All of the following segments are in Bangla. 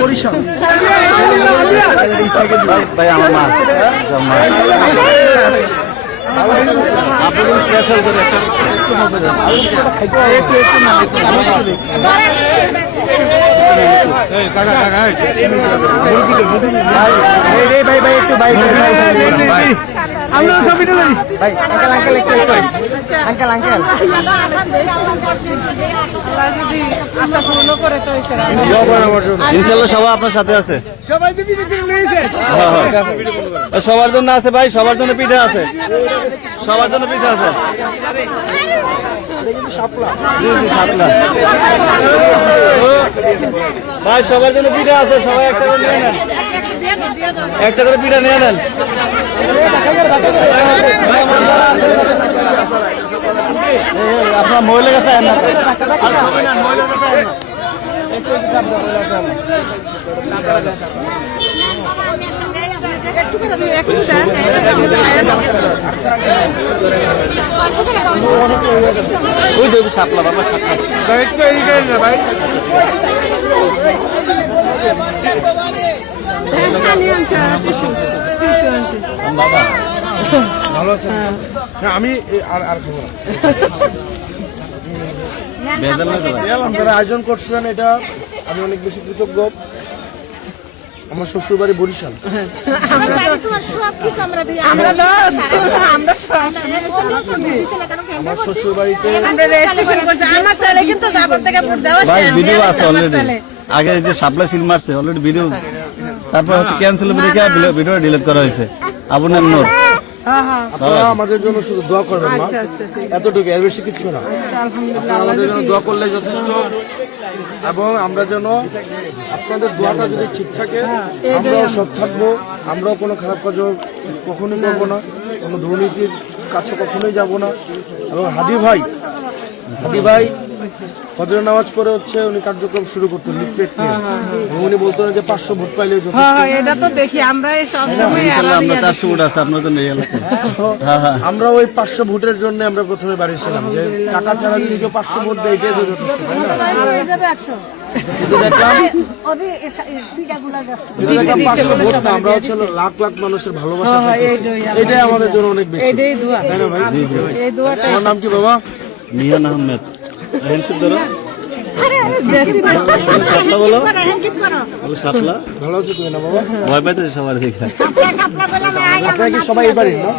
বরিশাল ভাই আমার মা আপনাদের স্পেশাল করে একটু না ভাই ভাই একটু ভাই ইনশাল্লাহ সবাই আপনার সাথে আছে সবার জন্য আছে ভাই, সবার জন্য পিঠা আছে, সবার জন্য পিঠা আছে। ভাই সবার জন্য পিঠা আছে, সবাই একটা করে নিয়ে নেন, একটা করে পিঠা নিয়ে নেন। আপনার মহিলা কাছে আন না, মহিলা কাছে আন না। ওই যে সাপলা বাবা, সাপলা ভাই বাবা ভালো আছে। আমি আর খবর আপনারা আয়োজন করছিলেন, এটা আমি অনেক বেশি কৃতজ্ঞ। আমার শ্বশুর বাড়ি বরিশাল। আমার শ্বশুর বাড়িতে ভাই ভিডিও আছে অলরেডি, আগে যে সাপ্লাই সিল মারছে অলরেডি ভিডিও, তারপর হচ্ছে ক্যান্সেল করে ভিডিও ডিলিট করা হয়েছে। আবু নাম নূর, আপনারা আমাদের জন্য শুধু দোয়া করবেন মা, এতটুকু, এর বেশি কিছু না। আপনারা আমাদের জন্য দোয়া করলে যথেষ্ট, এবং আমরা যেন আপনাদের দোয়াটা যদি ঠিক থাকে আমরাও সব থাকবো, আমরাও কোনো খারাপ কাজও কখনোই করবো না, কোনো দুর্নীতির কাছে কখনোই যাব না। এবং হাদি ভাই ফজরের নামাজ পড়ে হচ্ছে উনি কার্যক্রম শুরু করতেন লিফলেট নিয়ে, এবং উনি বলতেন যে 500 ভোট পাইলে যথেষ্ট। এটা তো দেখি আমরা এই সব ইনশাআল্লাহ আমরা 400 ভোট আছে আপনাদের জন্য এই এলাকায়। আমরা ওই 500 ভোটের জন্য আমরা প্রথমে বাড়িয়েছিলাম যে টাকা ছাড়া যদি কেউ 500 ভোট দেয় এটাই তো যথেষ্ট, তাই না? কিন্তু দেখলাম 500 ভোট না, আমরা হচ্ছে লাখ লাখ মানুষের ভালোবাসা পাইতেছি, এটাই আমাদের জন্য অনেক বেশি, তাই না ভাই? তোমার নাম কি বাবা? মিয়ান আহমেদ। হ্যান্ডশেক ধরো, সাপলা বলো, বলো সাপলা। ভালো আছো তুমি না বাবা? ভয় পাইতেছে সবার দেখে। আপনারা কি সবাই এই বাড়ির না?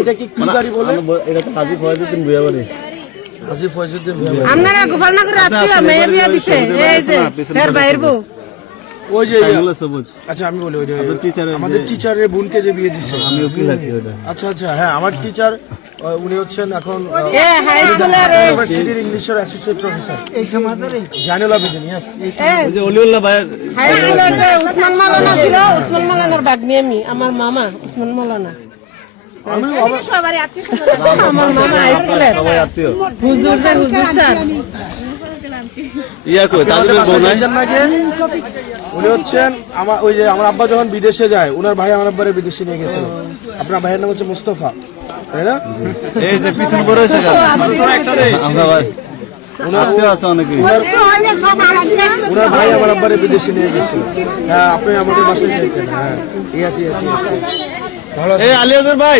এটা কি বাড়ি বলে? এটা তো হাজি ফয়জুদ্দিন ভুঁইয়া বাড়ি। হাজি ফয়জুদ্দিন আপনারা গোপালনগর আত্মীয় মেয়ে বিয়া দিছে, এই যে এর বাইর বউ। ওই যে সবুজ। আচ্ছা আমি বলি, ওই যে আমাদের টিচারের বোনকে যে বিয়ে দিচ্ছে। আমি ওকে রাখি ওটা। আচ্ছা আচ্ছা, হ্যাঁ আমার টিচার উনি হচ্ছেন এখন হাই স্কুলের ইউনিভার্সিটির ইংলিশের অ্যাসোসিয়েট প্রফেসর এই সমাজের জাইনুল আবেদিন। ইয়েস, ওই যে অলিউল্লাহ ভাই হাই স্কুলের যে উসমান মাওলানা ছিল, উসমান মাওলানার ভাগ্নি আমি, আমার মামা উসমান মাওলানা। আমি আমার মামা হাই স্কুলের সবাই আত্মীয়। হুজুর স্যার ইয়া কই তাদের বোন নাই নাকি? উনি হচ্ছেন আমার ওই যে আমার আব্বা যখন বিদেশে যায় ওনার ভাই আমার আব্বারে বিদেশে নিয়ে গেছিল। আপনার ভাইয়ের নাম হচ্ছে মুস্তফা, তাই না? এই যে পিছন বড় হয়েছে আমরা ভাই আত্মীয় আছে অনেকে। ওনার ভাই আমার আব্বারে বিদেশে নিয়ে গেছিল। হ্যাঁ আপনি আমাদের বাসায় যেতেন। হ্যাঁ ইয়েস ইয়েস ইয়েস, ভালো এই আলিয়াজুর ভাই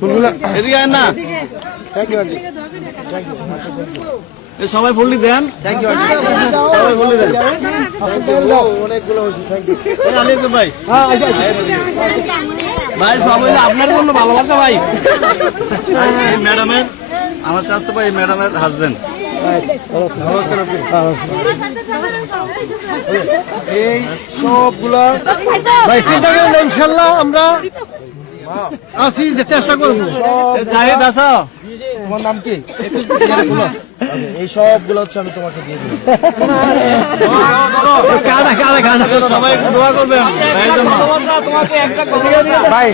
ফুলগুলা এদিকে আয় না। Thank you aunty, thank you. এই সবাই ফুললি দেন, থ্যাংক ইউ আন্টি, সবাই ফুললি দেন। অনেকগুলো হয়েছে, থ্যাংক ইউ। এই আলিয়াজুর ভাই ভাই সবাই আপনার জন্য ভালোবাসা ভাই। এই ম্যাডামের, আমার চাচতো ভাই ম্যাডামের হাজবেন্ড। ভালো আছেন আপনি? এই সবগুলা ভাই চিন্তা করেন না, ইনশাল্লাহ আমরা আসি যে চেষ্টা করবো। জাহিদ আছো? তোমার নাম কি? এই সবগুলো হচ্ছে আমি তোমাকে দিয়ে দিই। সবাই একটু দোয়া করবেন ভাইয়ের জন্য। ভাই